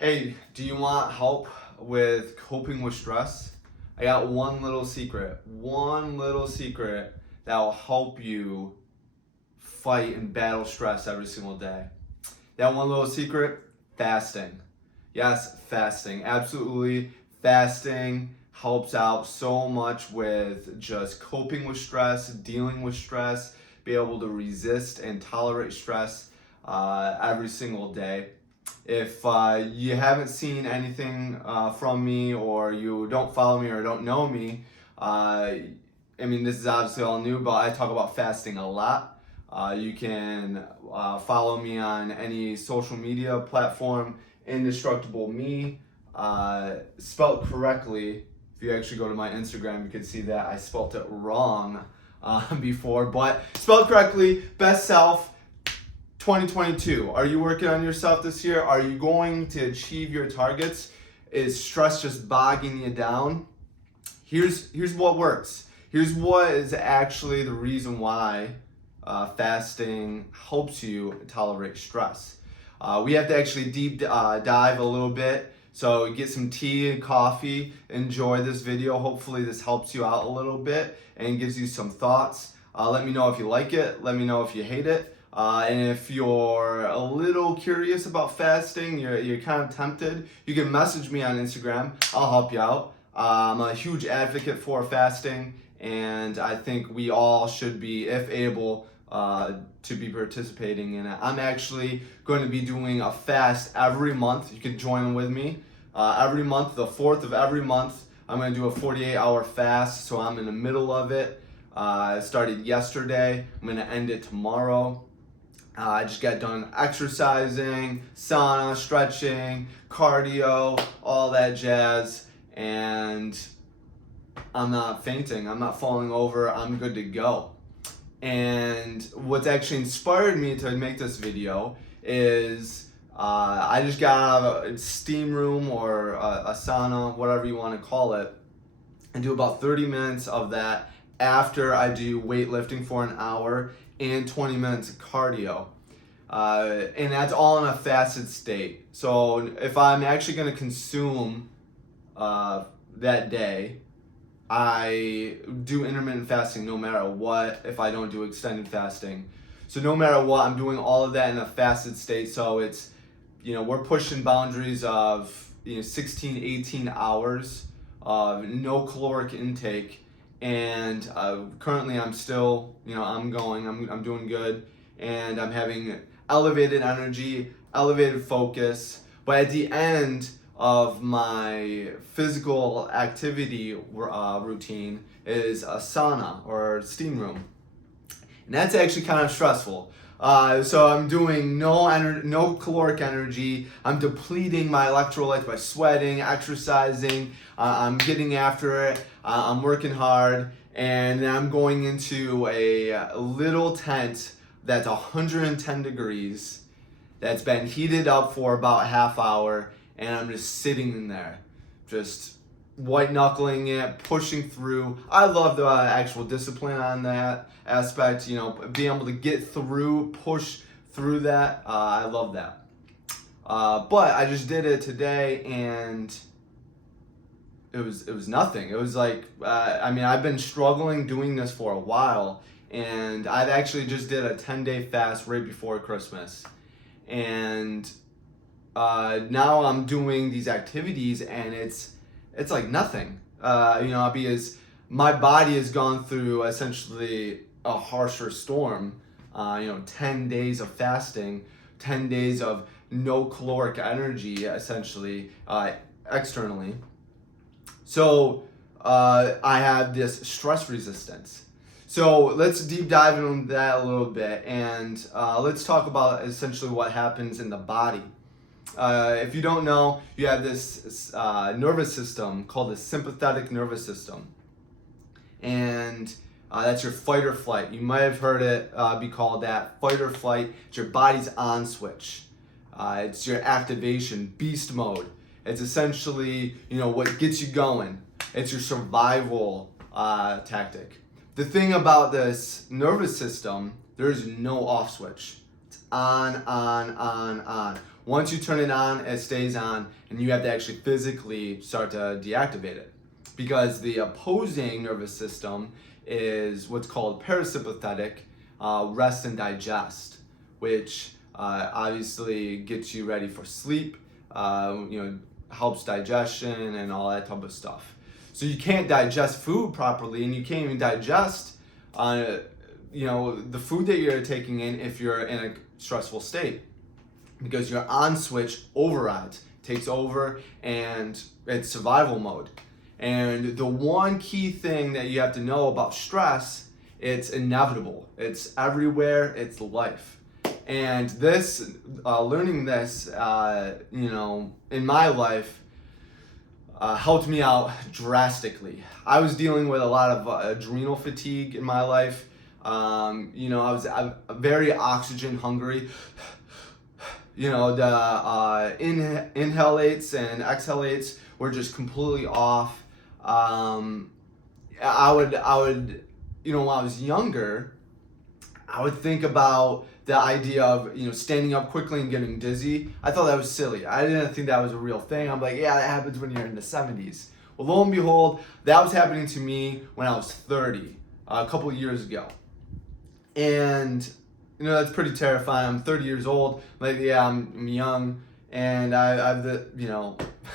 Hey, do you want help with coping with stress? I got one little secret that will help you fight and battle stress every single day. That one little secret, fasting. Yes, fasting. Absolutely. Fasting helps out so much with just coping with stress, dealing with stress, be able to resist and tolerate stress every single day. If you haven't seen anything from me, or you don't follow me or don't know me, this is obviously all new, but I talk about fasting a lot. You can follow me on any social media platform, Indestructible Me, spelled correctly. If you actually go to my Instagram, you can see that I spelt it wrong before, but spelled correctly, best self. 2022. Are you working on yourself this year? Are you going to achieve your targets? Is stress just bogging you down? Here's what works. Here's what is actually the reason why fasting helps you tolerate stress. We have to actually deep dive a little bit. So get some tea and coffee. Enjoy this video. Hopefully this helps you out a little bit and gives you some thoughts. Let me know if you like it. Let me know if you hate it. And if you're a little curious about fasting, you're kind of tempted, you can message me on Instagram. I'll help you out. I'm a huge advocate for fasting, and I think we all should be, if able, to be participating in it. I'm actually going to be doing a fast every month. You can join with me. Every month, the 4th of every month, I'm going to do a 48-hour fast, so I'm in the middle of it. I started yesterday. I'm going to end it tomorrow. I just got done exercising, sauna, stretching, cardio, all that jazz, and I'm not fainting, I'm not falling over, I'm good to go. And what's actually inspired me to make this video is I just got out of a steam room or a sauna, whatever you want to call it, and do about 30 minutes of that after I do weightlifting for an hour and 20 minutes of cardio. And that's all in a fasted state. So if I'm actually going to consume that day, I do intermittent fasting no matter what, if I don't do extended fasting. So no matter what, I'm doing all of that in a fasted state. So it's, we're pushing boundaries of 16, 18 hours of no caloric intake. And currently I'm still, I'm doing good, and I'm having elevated energy, elevated focus. But at the end of my physical activity routine is a sauna or steam room. And that's actually kind of stressful. So I'm doing no caloric energy. I'm depleting my electrolytes by sweating, exercising. I'm getting after it. I'm working hard, and then I'm going into a little tent that's 110 degrees, that's been heated up for about a half hour, and I'm just sitting in there, just white knuckling it, pushing through. I love the actual discipline on that aspect, being able to get through, push through that. I love that. But I just did it today, and it was nothing. It was like, I've been struggling doing this for a while, and I've actually just did a 10-day fast right before Christmas. And now I'm doing these activities, and it's like nothing. Because my body has gone through essentially a harsher storm. 10 days of fasting, 10 days of no caloric energy, essentially, externally. So I have this stress resistance. So let's deep dive into that a little bit, and let's talk about essentially what happens in the body. If you don't know, you have this nervous system called the sympathetic nervous system. And that's your fight or flight. You might have heard it be called that, fight or flight. It's your body's on switch. It's your activation, beast mode. It's essentially, what gets you going. It's your survival tactic. The thing about this nervous system, there's no off switch. It's on. Once you turn it on, it stays on, and you have to actually physically start to deactivate it. Because the opposing nervous system is what's called parasympathetic, rest and digest, which obviously gets you ready for sleep, helps digestion and all that type of stuff. So you can't digest food properly, and you can't even digest the food that you're taking in if you're in a stressful state, because your on switch overrides, takes over, and it's survival mode. And the one key thing that you have to know about stress, it's inevitable. It's everywhere. It's life. And this, learning this, in my life, helped me out drastically. I was dealing with a lot of adrenal fatigue in my life. I was very oxygen hungry. The inhalates and exhalates were just completely off. I would, when I was younger, I would think about the idea of, standing up quickly and getting dizzy. I thought that was silly. I didn't think that was a real thing. I'm like, yeah, that happens when you're in the 70s. Well, lo and behold, that was happening to me when I was 30, a couple of years ago. And, that's pretty terrifying. I'm 30 years old. Like, yeah, I'm young, and I'm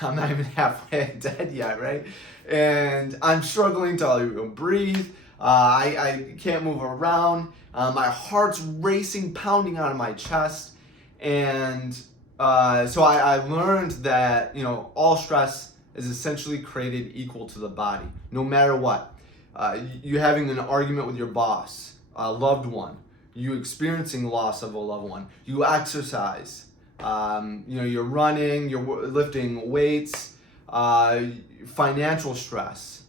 not even halfway dead yet, right? And I'm struggling to breathe. I can't move around. My heart's racing, pounding out of my chest. And so I learned that, all stress is essentially created equal to the body, no matter what. You having an argument with your boss, a loved one, you experiencing loss of a loved one, you exercise, you're running, you're lifting weights, financial stress,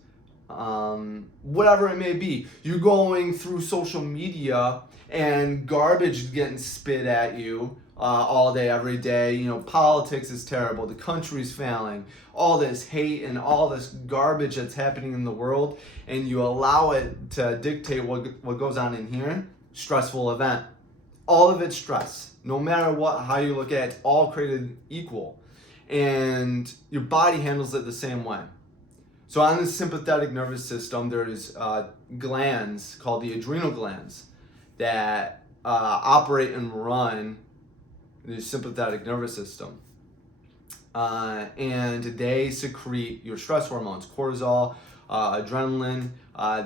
whatever it may be. You're going through social media and garbage is getting spit at you all day, every day. Politics is terrible. The country's failing. All this hate and all this garbage that's happening in the world, and you allow it to dictate what goes on in here. Stressful event. All of it's stress. No matter how you look at it, it's all created equal. And your body handles it the same way. So on the sympathetic nervous system, there's glands called the adrenal glands that operate and run the sympathetic nervous system. And they secrete your stress hormones, cortisol, adrenaline.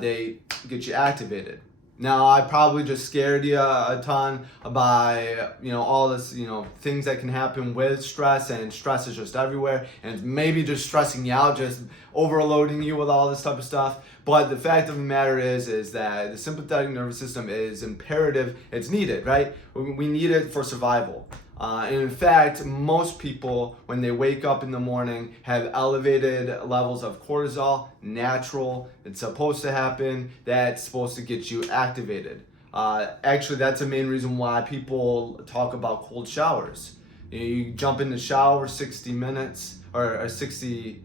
They get you activated. Now, I probably just scared you a ton by, all this, things that can happen with stress, and stress is just everywhere, and it's maybe just stressing you out, just overloading you with all this type of stuff. But the fact of the matter is that the sympathetic nervous system is imperative. It's needed, right? We need it for survival. And in fact, most people, when they wake up in the morning, have elevated levels of cortisol, natural. It's supposed to happen. That's supposed to get you activated. Actually, that's the main reason why people talk about cold showers. You jump in the shower 60 minutes or 60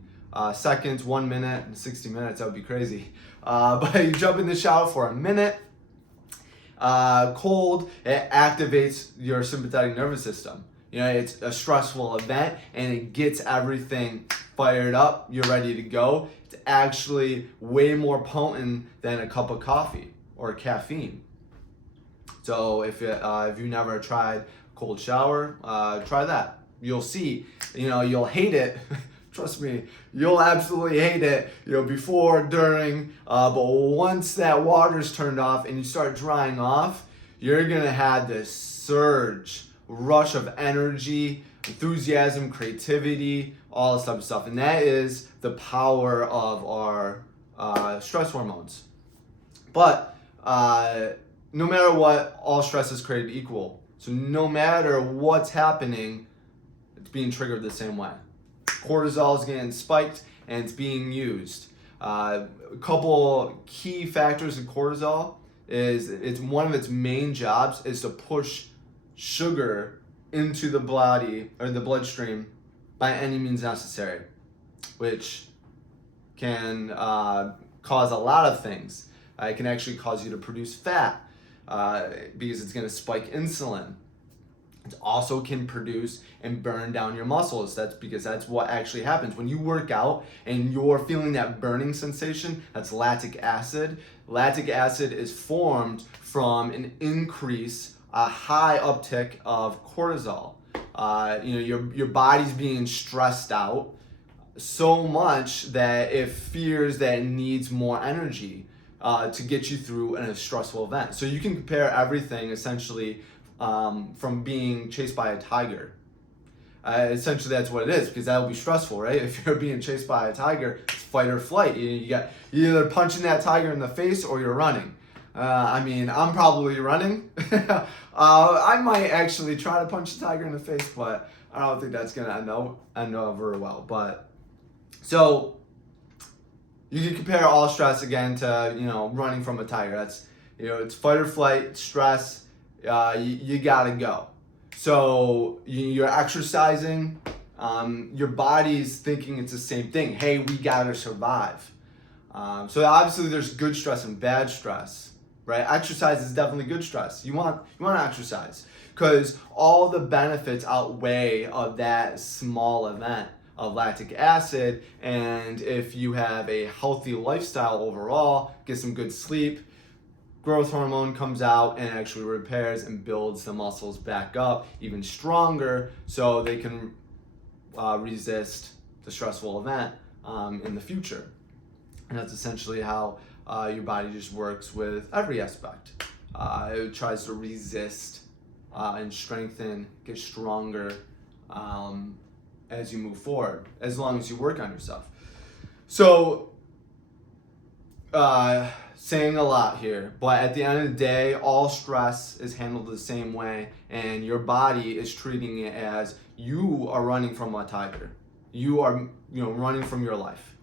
seconds, 1 minute, and 60 minutes. That would be crazy. But you jump in the shower for a minute. Cold, it activates your sympathetic nervous system. It's a stressful event, and it gets everything fired up. You're ready to go. It's actually way more potent than a cup of coffee or caffeine. So if you never tried cold shower, try that. You'll see. You'll hate it. Trust me, you'll absolutely hate it, before, during, but once that water's turned off and you start drying off, you're gonna have this rush of energy, enthusiasm, creativity, all this type of stuff. And that is the power of our stress hormones. But no matter what, all stress is created equal. So no matter what's happening, it's being triggered the same way. Cortisol is getting spiked, and it's being used. A couple key factors in cortisol is it's one of its main jobs is to push sugar into the body or the bloodstream by any means necessary, which can cause a lot of things. It can actually cause you to produce fat because it's going to spike insulin. It also can produce and burn down your muscles. That's because that's what actually happens. When you work out and you're feeling that burning sensation, that's lactic acid. Lactic acid is formed from an increase, a high uptick of cortisol. Your body's being stressed out so much that it fears that it needs more energy to get you through a stressful event. So you can compare everything essentially from being chased by a tiger. Essentially, that's what it is, because that will be stressful, right? If you're being chased by a tiger, it's fight or flight. You're either punching that tiger in the face or you're running. I'm probably running. I might actually try to punch the tiger in the face, but I don't think that's gonna end up very well. But so you can compare all stress again to running from a tiger. That's it's fight or flight, stress. You gotta go. So you're exercising. Your body's thinking it's the same thing. Hey, we gotta survive. So obviously there's good stress and bad stress, right? Exercise is definitely good stress. You want to exercise because all the benefits outweigh of that small event of lactic acid. And if you have a healthy lifestyle overall, get some good sleep, growth hormone comes out and actually repairs and builds the muscles back up even stronger so they can resist the stressful event in the future. And that's essentially how your body just works with every aspect. It tries to resist and strengthen, get stronger as you move forward, as long as you work on yourself. So, saying a lot here, but at the end of the day, all stress is handled the same way, and your body is treating it as you are running from a tiger. You are, running from your life.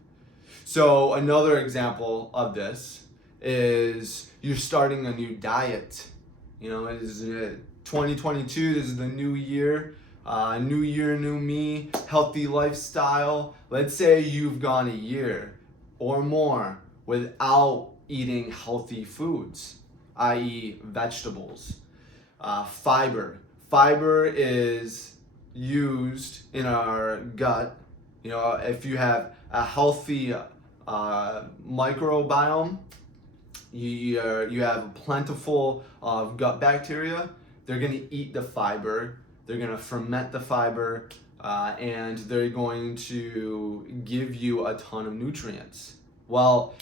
So another example of this is you're starting a new diet. It is 2022. This is the new year. New year, new me, healthy lifestyle. Let's say you've gone a year or more without eating healthy foods, i.e. vegetables. Fiber. Fiber is used in our gut. If you have a healthy microbiome, you have plentiful gut bacteria, they're going to eat the fiber, they're going to ferment the fiber, and they're going to give you a ton of nutrients. Well,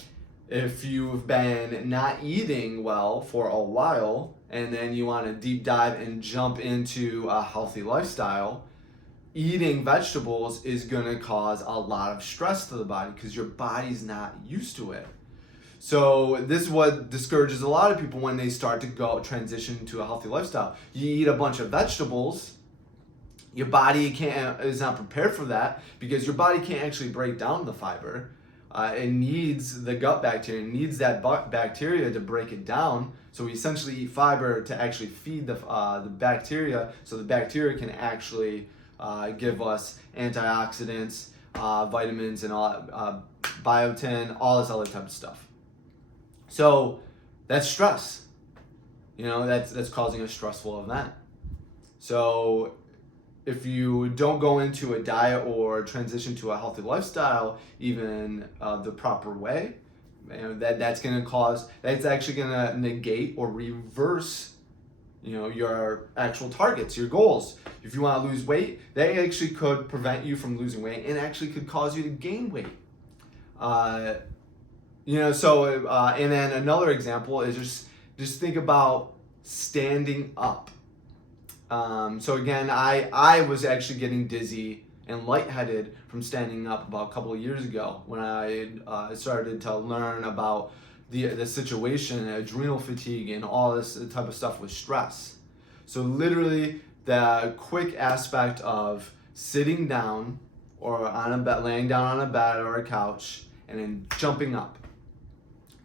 if you've been not eating well for a while and then you want to deep dive and jump into a healthy lifestyle, eating vegetables is going to cause a lot of stress to the body because your body's not used to it. So this is what discourages a lot of people when they start to transition to a healthy lifestyle. You eat a bunch of vegetables, your body is not prepared for that because your body can't actually break down the fiber. It needs the gut bacteria, it needs that bacteria to break it down. So we essentially eat fiber to actually feed the bacteria, so the bacteria can actually give us antioxidants, vitamins, and all biotin, all this other type of stuff. So that's stress. That's causing a stressful event. So if you don't go into a diet or transition to a healthy lifestyle even the proper way, that's actually going to negate or reverse your actual targets, your goals. If you want to lose weight, that actually could prevent you from losing weight and actually could cause you to gain weight. And then another example is just think about standing up. So again, I was actually getting dizzy and lightheaded from standing up about a couple of years ago when I started to learn about the situation, adrenal fatigue, and all this type of stuff with stress. So literally, the quick aspect of sitting down or on a bed, laying down on a bed or a couch, and then jumping up.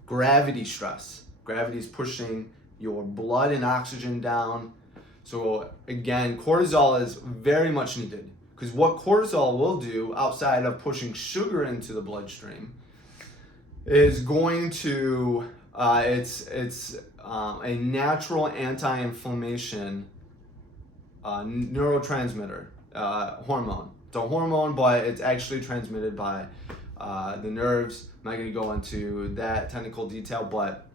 Gravity stress. Gravity is pushing your blood and oxygen down. So again, cortisol is very much needed because what cortisol will do outside of pushing sugar into the bloodstream is going to it's a natural anti-inflammation neurotransmitter, hormone. It's a hormone, but it's actually transmitted by the nerves. I'm not going to go into that technical detail, but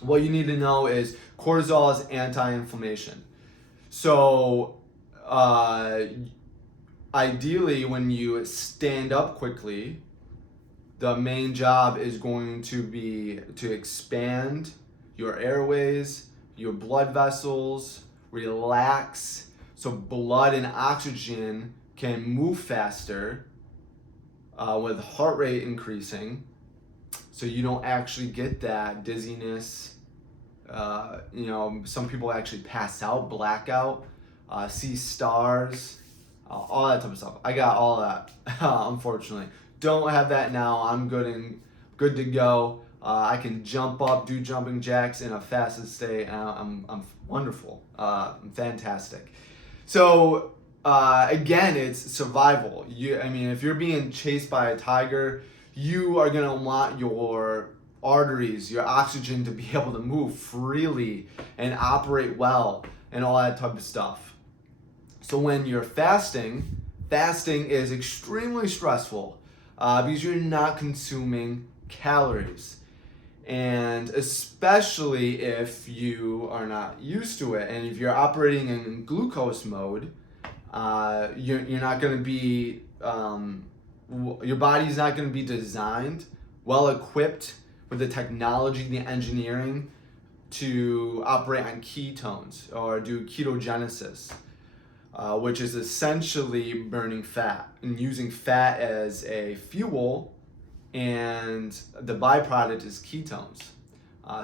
what you need to know is cortisol is anti-inflammation. So ideally, when you stand up quickly, the main job is going to be to expand your airways, your blood vessels, relax, so blood and oxygen can move faster with heart rate increasing, so you don't actually get that dizziness. Some people actually pass out, blackout, see stars, all that type of stuff. I got all that, unfortunately. Don't have that now. I'm good to go. I can jump up, do jumping jacks in a fasted state. I'm wonderful. I'm fantastic. So again, it's survival. If you're being chased by a tiger, you are gonna want your arteries, your oxygen to be able to move freely and operate well and all that type of stuff. So when you're fasting is extremely stressful because you're not consuming calories. And especially if you are not used to it, and if you're operating in glucose mode, you're not going to be, your body's not going to be designed, well equipped with the technology, the engineering to operate on ketones or do ketogenesis, which is essentially burning fat and using fat as a fuel, and the byproduct is ketones.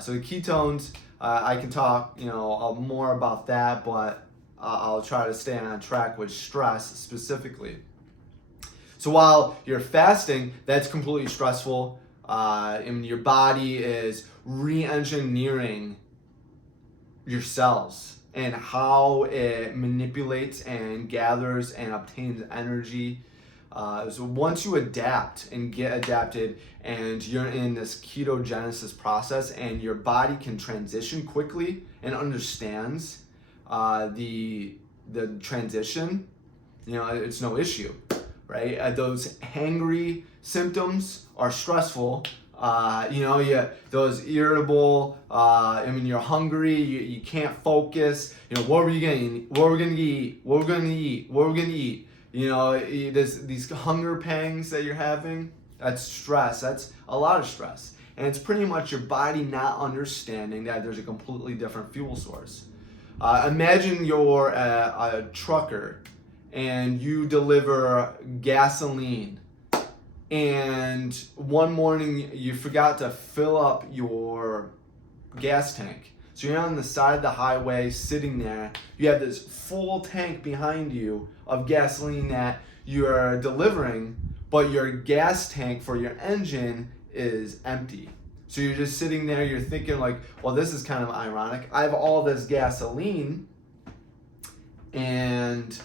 So the ketones, I can talk more about that, but I'll try to stay on track with stress specifically. So while you're fasting, that's completely stressful. Your body is re-engineering your cells and how it manipulates and gathers and obtains energy. So once you adapt and get adapted and you're in this ketogenesis process and your body can transition quickly and understands the transition, it's no issue, right? Those hangry symptoms are stressful. Those irritable, you're hungry, you can't focus, what are we gonna eat? These hunger pangs that you're having, that's stress. That's a lot of stress. And it's pretty much your body not understanding that there's a completely different fuel source. Imagine you're a trucker and you deliver gasoline, and one morning you forgot to fill up your gas tank. So you're on the side of the highway sitting there. You have this full tank behind you of gasoline that you're delivering, but your gas tank for your engine is empty. So you're just sitting there, you're thinking like, well, this is kind of ironic. I have all this gasoline and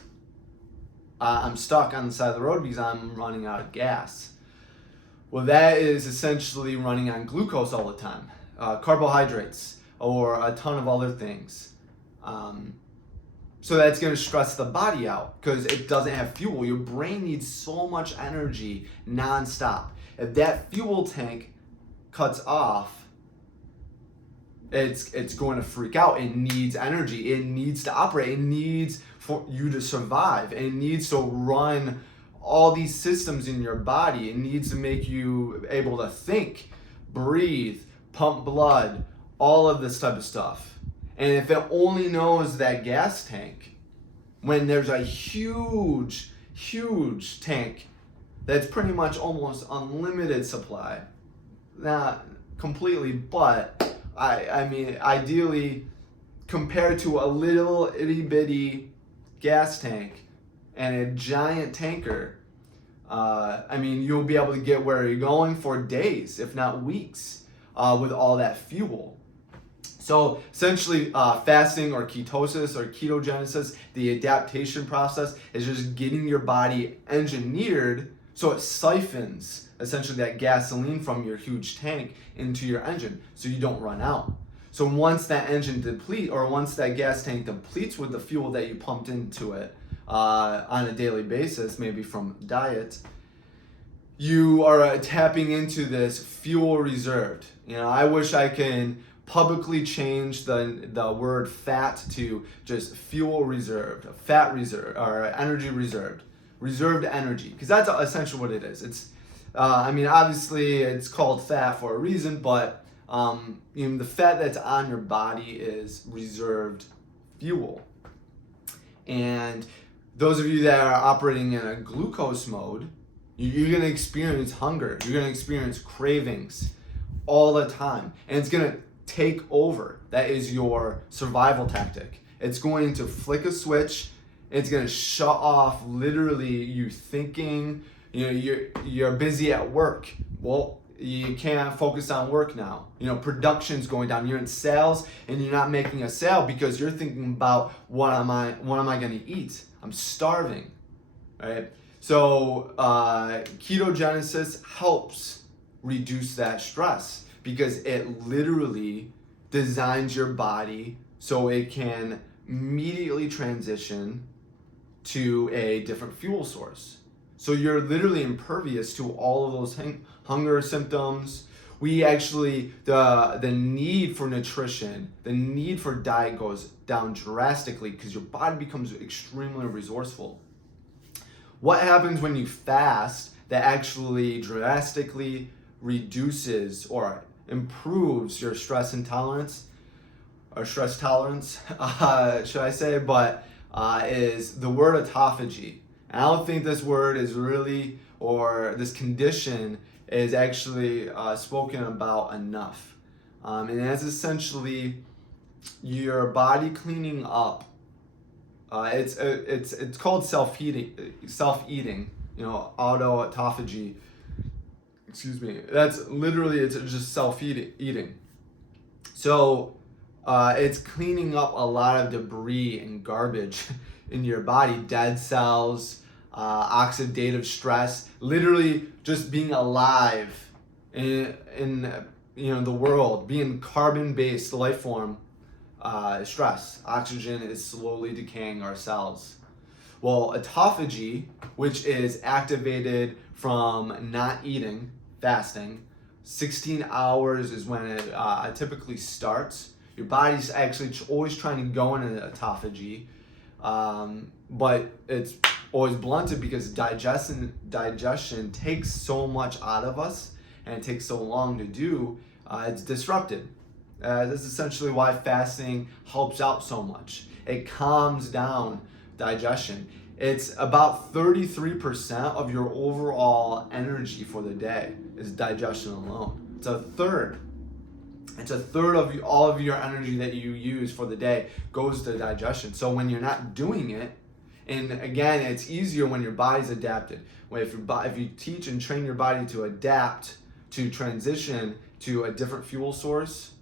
I'm stuck on the side of the road because I'm running out of gas. Well, that is essentially running on glucose all the time, carbohydrates, or a ton of other things. So that's going to stress the body out because it doesn't have fuel. Your brain needs so much energy nonstop. If that fuel tank cuts off, it's going to freak out. It needs energy. It needs to operate. It needs for you to survive. It needs to run all these systems in your body. It needs to make you able to think, breathe, pump blood, all of this type of stuff. And if it only knows that gas tank, when there's a huge tank that's pretty much almost unlimited supply, not completely, but ideally compared to a little itty bitty gas tank and a giant tanker, you'll be able to get where you're going for days, if not weeks, with all that fuel. So essentially, fasting or ketosis or ketogenesis, the adaptation process is just getting your body engineered so it siphons essentially that gasoline from your huge tank into your engine so you don't run out. So once that engine depletes, or once that gas tank depletes with the fuel that you pumped into it on a daily basis, maybe from diet, you are tapping into this fuel reserved. I wish I can publicly change the word fat to just fuel reserved, fat reserved, or energy reserved energy, because that's essentially what it is. It's, obviously it's called fat for a reason, but the fat that's on your body is reserved fuel. And those of you that are operating in a glucose mode, you're going to experience hunger. You're going to experience cravings all the time. And it's going to take over. That is your survival tactic. It's going to flick a switch. It's going to shut off literally you thinking. You're busy at work. Well, you can't focus on work now. Production's going down. You're in sales and you're not making a sale because you're thinking about what am I going to eat? I'm starving, right? So ketogenesis helps reduce that stress because it literally designs your body so it can immediately transition to a different fuel source. So you're literally impervious to all of those hunger symptoms. We actually, the need for nutrition, the need for diet goes down drastically because your body becomes extremely resourceful. What happens when you fast that actually drastically reduces or improves your stress intolerance, or stress tolerance, should I say, but is the word autophagy. And I don't think this word is really, or this condition is actually spoken about enough. And that's essentially your body cleaning up. It's called self-eating, autophagy. Excuse me. That's literally, it's just self-eating. So it's cleaning up a lot of debris and garbage in your body, dead cells, oxidative stress, literally just being alive in the world, being carbon-based life form. Stress. Oxygen is slowly decaying our cells. Well, autophagy, which is activated from not eating, fasting, 16 hours is when it typically starts. Your body's actually always trying to go into autophagy, but it's always blunted because digestion takes so much out of us and it takes so long to do, it's disrupted. That's essentially why fasting helps out so much. It calms down digestion. It's about 33% of your overall energy for the day is digestion alone. It's a third. It's a third of all of your energy that you use for the day goes to digestion. So when you're not doing it, and again, it's easier when your body's adapted. If you teach and train your body to adapt, to transition to a different fuel source,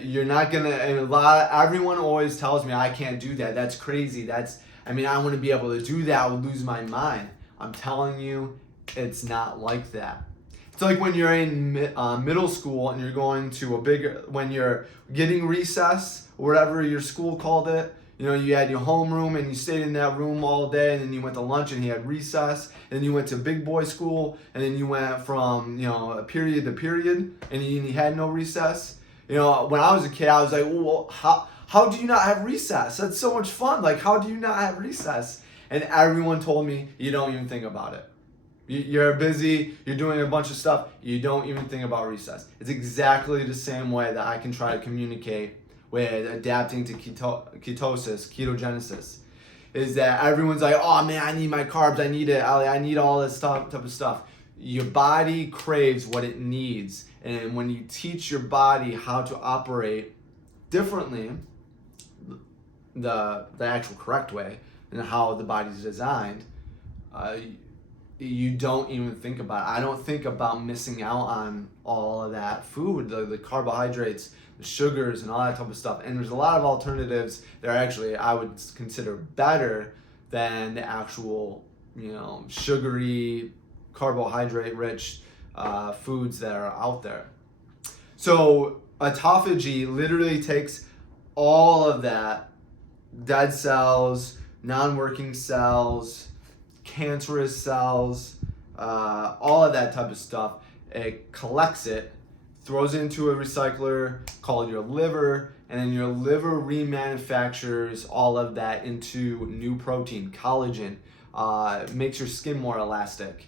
you're not gonna, and everyone always tells me I can't do that. That's crazy. I want to be able to do that. I would lose my mind. I'm telling you, it's not like that. It's like when you're in middle school and you're going to when you're getting recess, or whatever your school called it. You had your homeroom and you stayed in that room all day, and then you went to lunch and you had recess, and then you went to big boy school, and then you went from period to period, and you had no recess. When I was a kid, I was like, well, how do you not have recess? That's so much fun. Like, how do you not have recess? And everyone told me, you don't even think about it. You're busy, you're doing a bunch of stuff, you don't even think about recess. It's exactly the same way that I can try to communicate with adapting to ketogenesis. Is that everyone's like, oh man, I need my carbs, I need it, I need all this type of stuff. Your body craves what it needs. And when you teach your body how to operate differently, the actual correct way, and how the body's designed, you don't even think about it. I don't think about missing out on all of that food, the carbohydrates, the sugars, and all that type of stuff. And there's a lot of alternatives that are actually, I would consider, better than the actual, sugary, carbohydrate-rich foods that are out there. So autophagy literally takes all of that, dead cells, non-working cells, cancerous cells, all of that type of stuff. It collects it, throws it into a recycler called your liver, and then your liver remanufactures all of that into new protein, collagen, makes your skin more elastic,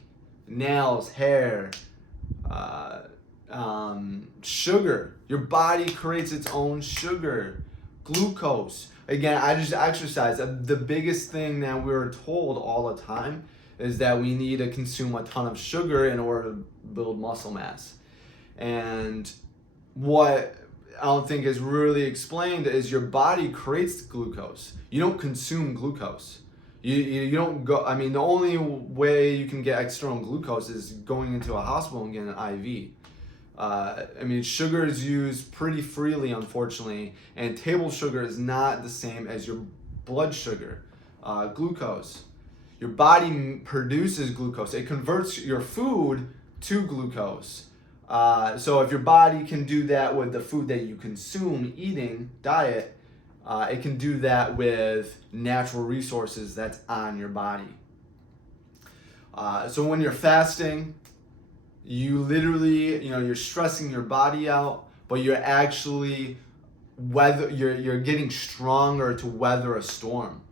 nails, hair, sugar. Your body creates its own sugar, glucose. Again, I just exercise. The biggest thing that we're told all the time is that we need to consume a ton of sugar in order to build muscle mass. And what I don't think is really explained is your body creates glucose. You don't consume glucose. You don't go, I mean, the only way you can get external glucose is going into a hospital and getting an IV. I mean, sugar is used pretty freely, unfortunately, and table sugar is not the same as your blood sugar, glucose. Your body produces glucose. It converts your food to glucose. So if your body can do that with the food that you consume, eating, diet, it can do that with natural resources that's on your body. So when you're fasting, you literally, you're stressing your body out, but you're actually you're getting stronger to weather a storm.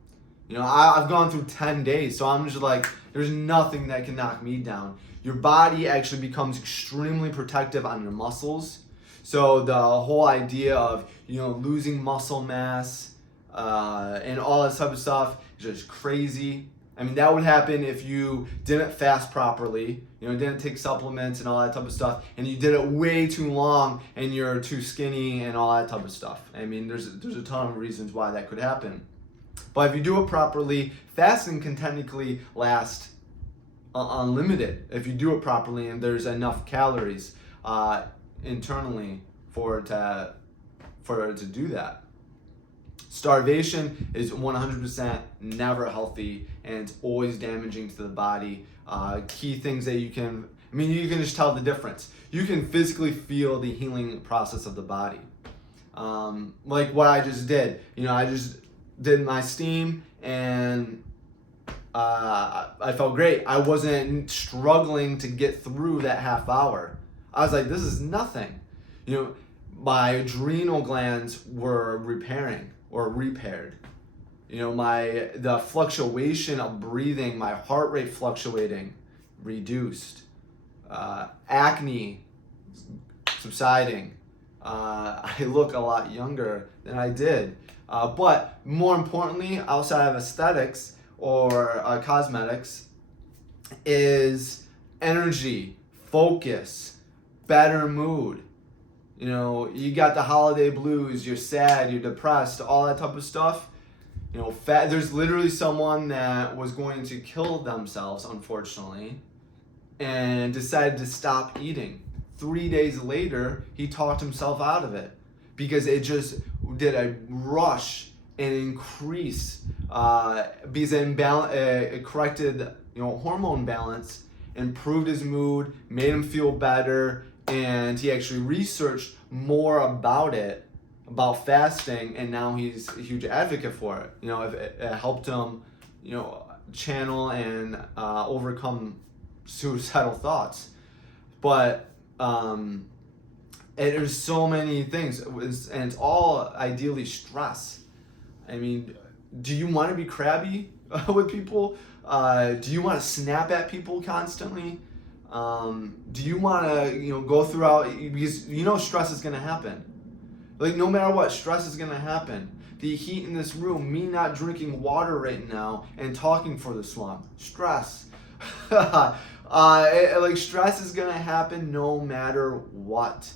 I've gone through 10 days, so I'm just like, there's nothing that can knock me down. Your body actually becomes extremely protective on your muscles. So the whole idea of, losing muscle mass and all that type of stuff is just crazy. I mean, that would happen if you didn't fast properly, didn't take supplements and all that type of stuff, and you did it way too long and you're too skinny and all that type of stuff. I mean, there's a ton of reasons why that could happen. But if you do it properly, fasting can technically last unlimited if you do it properly and there's enough calories internally for it to do that. Starvation is 100% never healthy, and it's always damaging to the body. Key things that you can just tell the difference. You can physically feel the healing process of the body. Like what I just did. I just did my steam and I felt great. I wasn't struggling to get through that half hour. I was like, this is nothing. My adrenal glands were repaired. The fluctuation of breathing, my heart rate fluctuating, reduced. Acne subsiding. I look a lot younger than I did. But more importantly, outside of aesthetics or cosmetics, is energy, focus, better mood. You got the holiday blues, you're sad, you're depressed, all that type of stuff. There's literally someone that was going to kill themselves, unfortunately, and decided to stop eating. 3 days later, he talked himself out of it because it just did a rush and increase because it corrected hormone balance, improved his mood, made him feel better, and he actually researched more about fasting, and now he's a huge advocate for it. It helped him channel and overcome suicidal thoughts. But there's so many things, and it's all ideally stress. I mean, do you want to be crabby with people? Do you want to snap at people constantly? Do you want to go throughout, because stress is going to happen. Like, no matter what, stress is going to happen. The heat in this room, me not drinking water right now and talking for this long, stress. Stress is going to happen no matter what.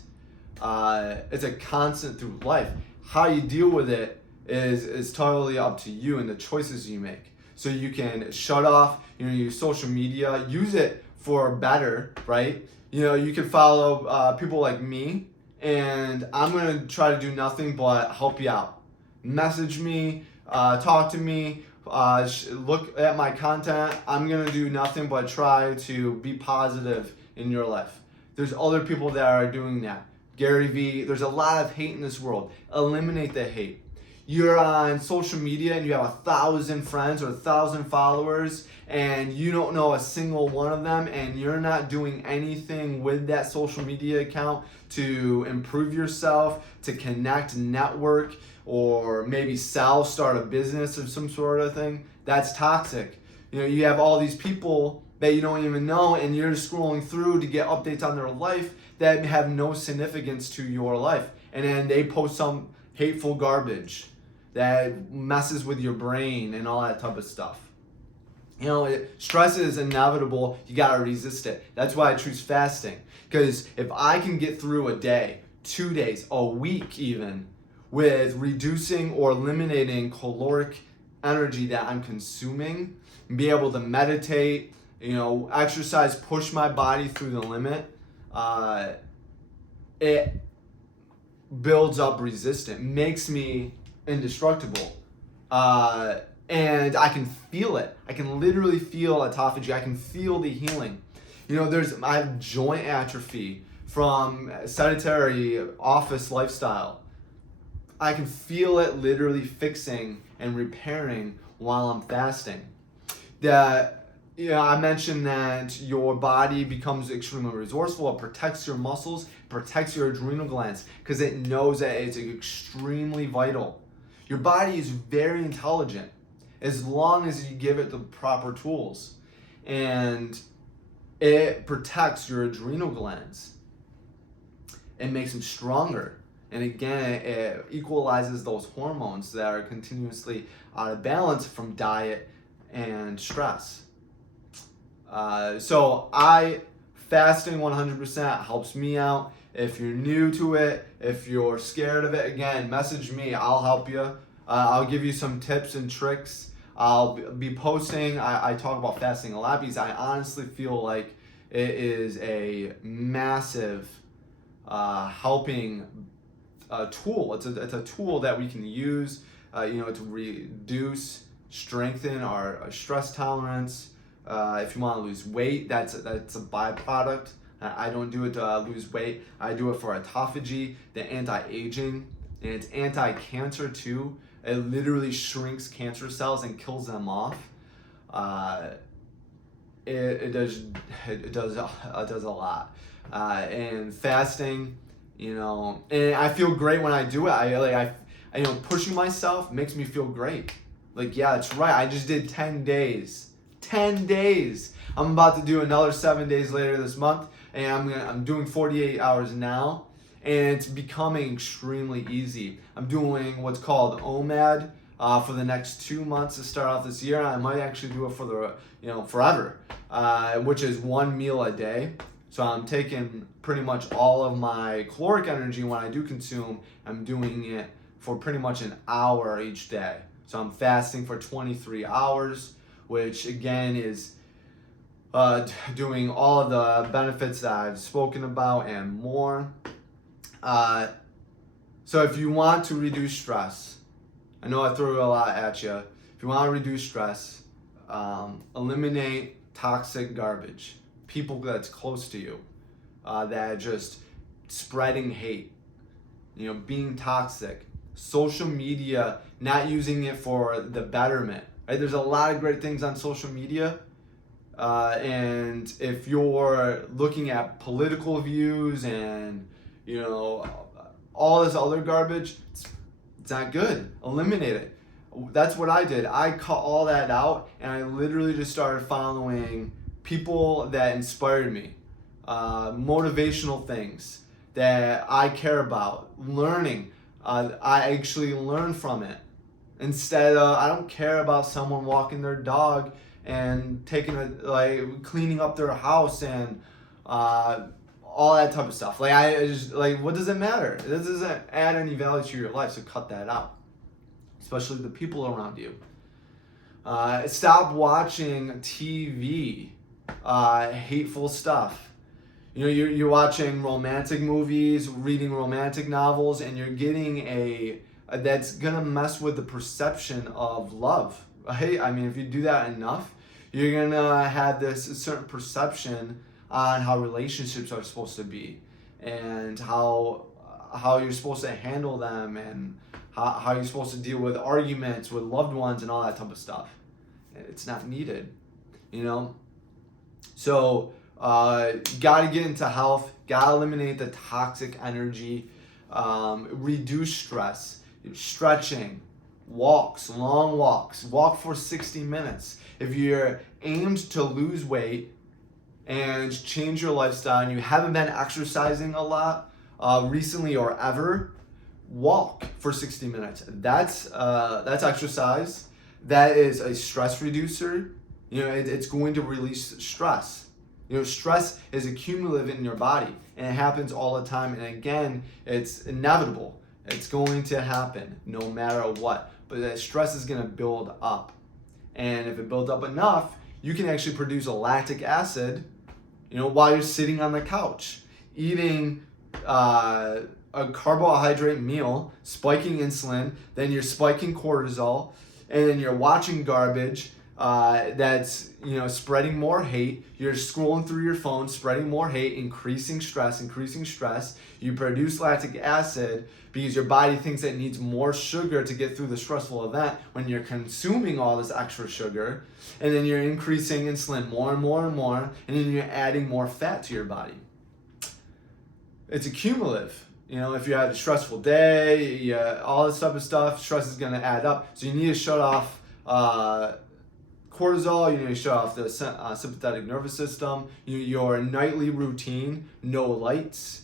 It's a constant through life. How you deal with it is totally up to you and the choices you make. So you can shut off, your social media, use it for better, right? You can follow people like me, and I'm going to try to do nothing but help you out. Message me, talk to me, look at my content. I'm going to do nothing but try to be positive in your life. There's other people that are doing that. Gary Vee. There's a lot of hate in this world. Eliminate the hate. You're on social media and you have 1,000 friends or 1,000 followers and you don't know a single one of them, and you're not doing anything with that social media account to improve yourself, to connect, network, or maybe start a business of some sort of thing. That's toxic. You have all these people that you don't even know, and you're scrolling through to get updates on their life that have no significance to your life. And then they post some hateful garbage that messes with your brain and all that type of stuff. Stress is inevitable. You gotta resist it. That's why I choose fasting. Because if I can get through a day, 2 days, a week even, with reducing or eliminating caloric energy that I'm consuming, and be able to meditate, exercise, push my body through the limit, it builds up resistance, makes me indestructible. And I can feel it. I can literally feel autophagy. I can feel the healing. I have joint atrophy from sedentary office lifestyle. I can feel it literally fixing and repairing while I'm fasting. I mentioned that your body becomes extremely resourceful. It protects your muscles, protects your adrenal glands, because it knows that it's extremely vital. Your body is very intelligent as long as you give it the proper tools. And it protects your adrenal glands. It makes them stronger. And again, it equalizes those hormones that are continuously out of balance from diet and stress. So fasting 100% helps me out. If you're new to it, if you're scared of it, again, message me. I'll help you. I'll give you some tips and tricks. I'll be posting. I talk about fasting a lot because I honestly feel like it is a massive helping tool. It's a tool that we can use, to reduce, strengthen our stress tolerance. If you want to lose weight, that's a byproduct. I don't do it to lose weight. I do it for autophagy, the anti-aging, and it's anti-cancer too. It literally shrinks cancer cells and kills them off. It does a lot. And fasting, and I feel great when I do it. I pushing myself makes me feel great. Yeah, it's right. I just did 10 days. 10 days. I'm about to do another 7 days later this month, and I'm doing 48 hours now, and it's becoming extremely easy. I'm doing what's called OMAD for the next 2 months to start off this year. I might actually do it for the forever, which is 1 meal a day. So I'm taking pretty much all of my caloric energy when I do consume. I'm doing it for pretty much an hour each day. So I'm fasting for 23 hours, which again is doing all of the benefits that I've spoken about and more. So if you want to reduce stress, I know I threw a lot at you. If you want to reduce stress, eliminate toxic garbage, people that's close to you, that are just spreading hate, being toxic, social media, not using it for the betterment. Right? There's a lot of great things on social media, and if you're looking at political views and all this other garbage, it's not good. Eliminate it. That's what I did. I cut all that out, and I literally just started following people that inspired me, motivational things that I care about, learning. I actually learn from it. Instead, I don't care about someone walking their dog and cleaning up their house and all that type of stuff. What does it matter? It doesn't add any value to your life, so cut that out. Especially the people around you. Stop watching TV, hateful stuff. You're watching romantic movies, reading romantic novels, and you're getting that's gonna mess with the perception of love. Right? If you do that enough, you're gonna have this certain perception on how relationships are supposed to be. and how you're supposed to handle them, and how you're supposed to deal with arguments with loved ones and all that type of stuff. It's not needed, you know? So, gotta get into health, gotta eliminate the toxic energy, reduce stress, stretching, walks, long walks, walk for 60 minutes. If you're aimed to lose weight and change your lifestyle and you haven't been exercising a lot recently or ever, walk for 60 minutes. That's exercise. That is a stress reducer. You know, it's going to release stress. You know, stress is accumulative in your body, and it happens all the time. And again, it's inevitable. It's going to happen no matter what. But that stress is going to build up. And if it builds up enough, you can actually produce a lactic acid, you know, while you're sitting on the couch, eating a carbohydrate meal, spiking insulin, then you're spiking cortisol, and then you're watching garbage that's, you know, spreading more hate. You're scrolling through your phone, spreading more hate, increasing stress. You produce lactic acid because your body thinks it needs more sugar to get through the stressful event when you're consuming all this extra sugar, and then you're increasing insulin more and more and more, and then you're adding more fat to your body. It's accumulative. You know, if you had a stressful day, all this type of stuff, stress is going to add up. So you need to shut off cortisol, you need to shut off the sympathetic nervous system, your nightly routine, no lights.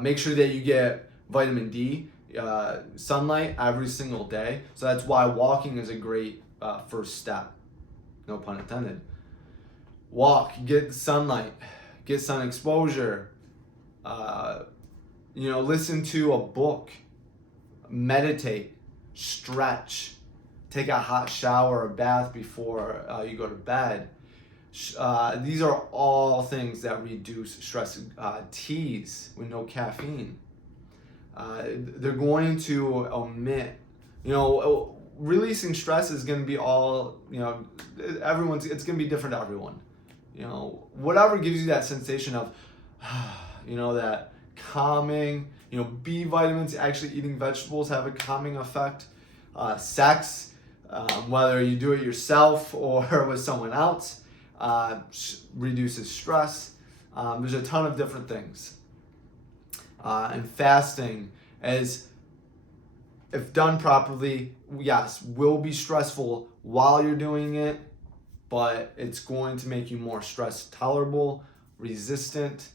Make sure that you get vitamin D, sunlight every single day. So that's why walking is a great first step. No pun intended. Walk, get sunlight, get sun exposure. You know, listen to a book, meditate, stretch, take a hot shower or bath before you go to bed. These are all things that reduce stress. Teas with no caffeine. They're going to omit, you know, releasing stress is going to be all, you know, it's going to be different to everyone. You know, whatever gives you that sensation of, you know, that calming, you know, B vitamins, actually eating vegetables have a calming effect. Sex, whether you do it yourself or with someone else, reduces stress. There's a ton of different things. And fasting, as if done properly, yes, will be stressful while you're doing it, but it's going to make you more stress tolerable, resistant,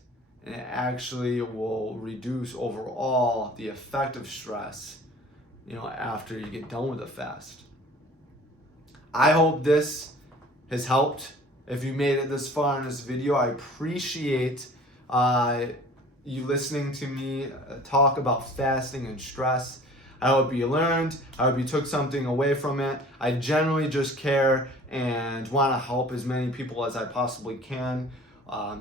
and it actually will reduce overall the effect of stress, you know, after you get done with the fast. I hope this has helped. If you made it this far in this video, I appreciate you listening to me talk about fasting and stress. I hope you learned. I hope you took something away from it. I generally just care and want to help as many people as I possibly can.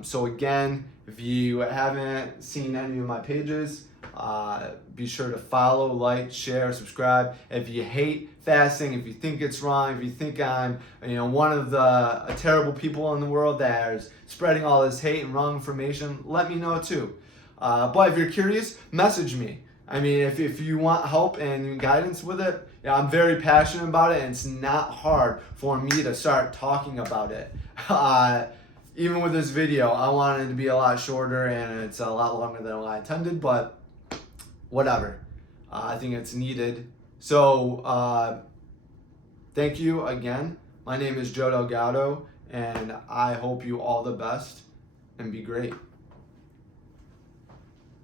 So again, if you haven't seen any of my pages, be sure to follow, like, share, subscribe. If you hate fasting, if you think it's wrong, if you think I'm, you know, one of the terrible people in the world that is spreading all this hate and wrong information, let me know too. But if you're curious, message me. I mean, if you want help and guidance with it, yeah, I'm very passionate about it, and it's not hard for me to start talking about it. Even with this video, I wanted it to be a lot shorter, and it's a lot longer than I intended, but whatever. I think it's needed. So, thank you again. My name is Joe Delgado, and I hope you all the best, and be great.